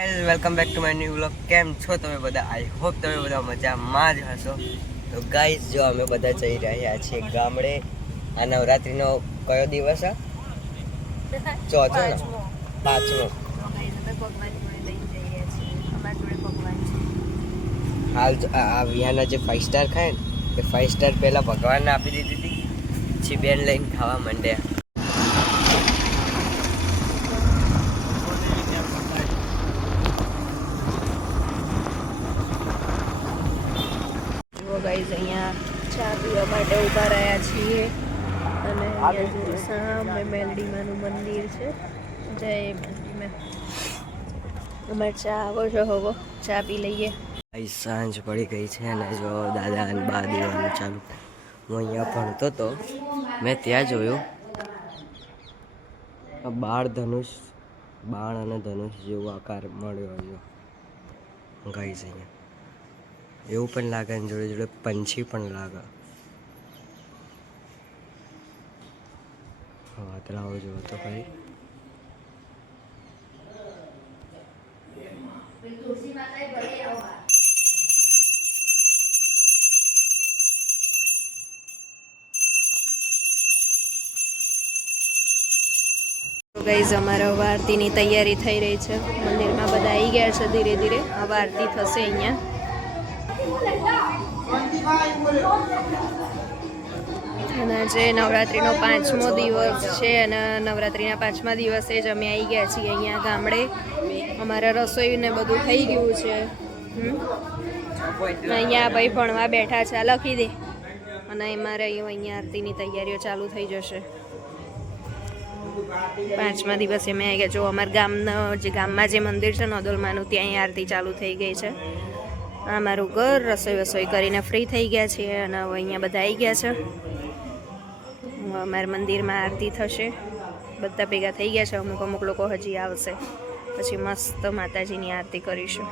Welcome back to my new vlog. કેમ છો તમે બધા? આઈ હોપ તમે બધા મજામાં જ હશો. તો ગાઈઝ, જો અમે બધા જઈ રહ્યા છીએ ગામડે. આ નવરાત્રિનો કયો દિવસ? ચોથો ને? પાંચમો. હાલ આ વિયાના જે 5 સ્ટાર ખાય ને એ 5 સ્ટાર પહેલાં ભગવાનને આપી દીધી હતી. પછી બેન લઈને ખાવા માંડ્યા. ગાઈઝ અહીંયા ચા પીવા માટે ઊભા રહ્યા છીએ અને અહીંયા સામે મેલડીમાનું મંદિર છે. જય મેલડીમાં. અમારે ચા આવો છો હોવો, ચા પી લઈએ. સાંજ પડી ગઈ છે અને જો દાદા અને બા દેવાનું ચાલુ. હું અહીંયા ભણતો હતો, મેં ત્યાં જોયું બાણ અને ધનુષ જેવો આકાર મળ્યો હતો ગાઈઝ અહીંયા. એવું પણ લાગે અને જોડે જોડે પંછી પણ લાગે. વાદળાઓ જોવો તો ખરી. ગાઈઝ અમારે હવે આરતીની તૈયારી થઈ રહી છે. મંદિરમાં બધા આવી ગયા છે ધીરે ધીરે. હવે આરતી થશે અહીંયા. અને આજે નવરાત્રિનો 5મો દિવસ છે અને નવરાત્રિના 5મા દિવસે જ અમે આવી ગયા છીએ અહીંયા ગામડે. અમારે રસોઈ ને બધું થઈ ગયું છે. અહીંયા ભાઈ ભણવા બેઠા છે, લખી દે. અને અમારે અહીંયા આરતીની તૈયારીઓ ચાલુ થઈ જશે. 5મા દિવસે મેં આવી ગયા. જો અમારા ગામમાં જે મંદિર છે નોદલમાનું, ત્યાં આરતી ચાલુ થઈ ગઈ છે. આ મારું ઘર. રસોઈ કરીને ફ્રી થઈ ગયા છીએ અને હવે અહીંયા બધા આવી ગયા છે. અમારા મંદિરમાં આરતી થશે. બધા ભેગા થઈ ગયા છે. અમુક લોકો હજી આવશે. પછી મસ્ત માતાજીની આરતી કરીશું.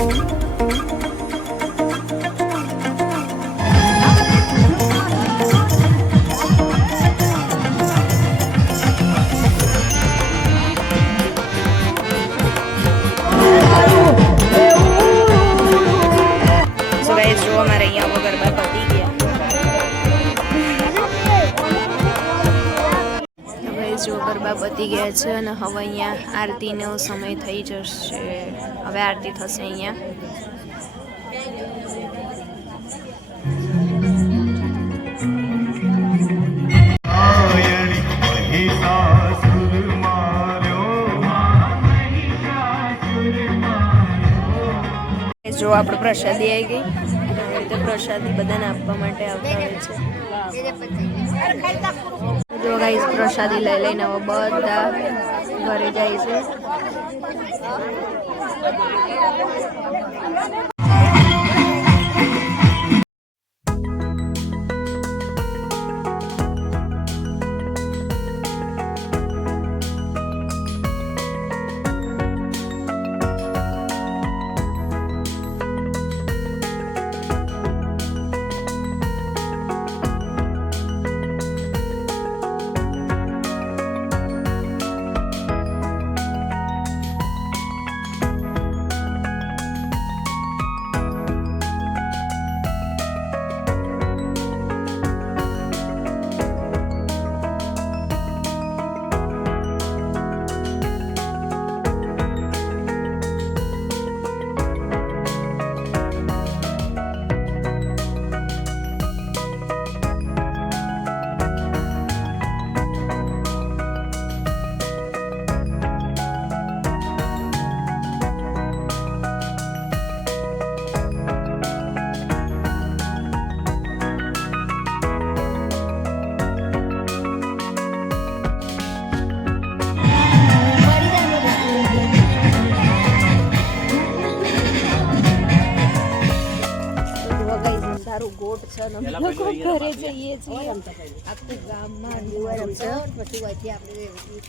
સો ગાઈસ જો અમારે અહીંયા ગરબા પતી ગયા. ગાઈસ જો ગરબા પતી ગયા છે અને હવે અહીંયા આરતીનો સમય થઈ જશે. હવે આરતી થશે અહીંયા. જો આપણે પ્રસાદી આવી ગઈ. આવી રીતે પ્રસાદી બધાને આપવા માટે આવતા હોય છે. જો ગાઈસ પ્રસાદી લઈ લઈને હવે બધા ઘરે જાય છે. ગોટ છે અને અમે લોકો ઘરે જઈએ છીએ. આખું ગામમાં અંજવાળ છે.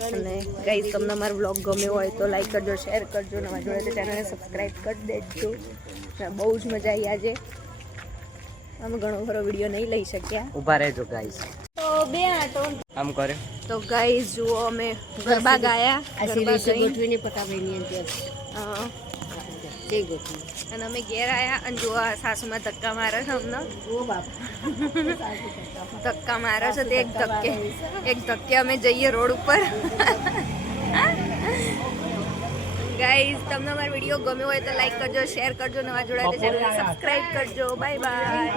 અને ગાઈસ તમને મારો વ્લોગ ગમ્યો હોય તો લાઈક કરજો, શેર કરજો, નવા જોડે તો ચેનલને સબસ્ક્રાઈબ કરી દેજો. બહુ જ મજા આવી આજે. અમે ઘણો ખરો વિડીયો નહીં લઈ શક્યા. ઊભા રહેજો ગાઈસ. તો બે આટો આમ કરે. તો ગાઈસ જુઓ અમે ગરબા ગાયા. ગોઠવીને પકાવેલી હા. અને અમે ઘેર આવ્યા અને જો સાસુમાં ધક્કા મારે છે અમને. ધક્કા મારે છે તે એક ધક્કે અમે જઈએ રોડ ઉપર. ગાઈઝ તમને અમારો વિડીયો ગમ્યો હોય તો લાઈક કરજો, શેર કરજો, નવા જોડાય તો ચેનલને સબસ્ક્રાઇબ કરજો. Bye bye.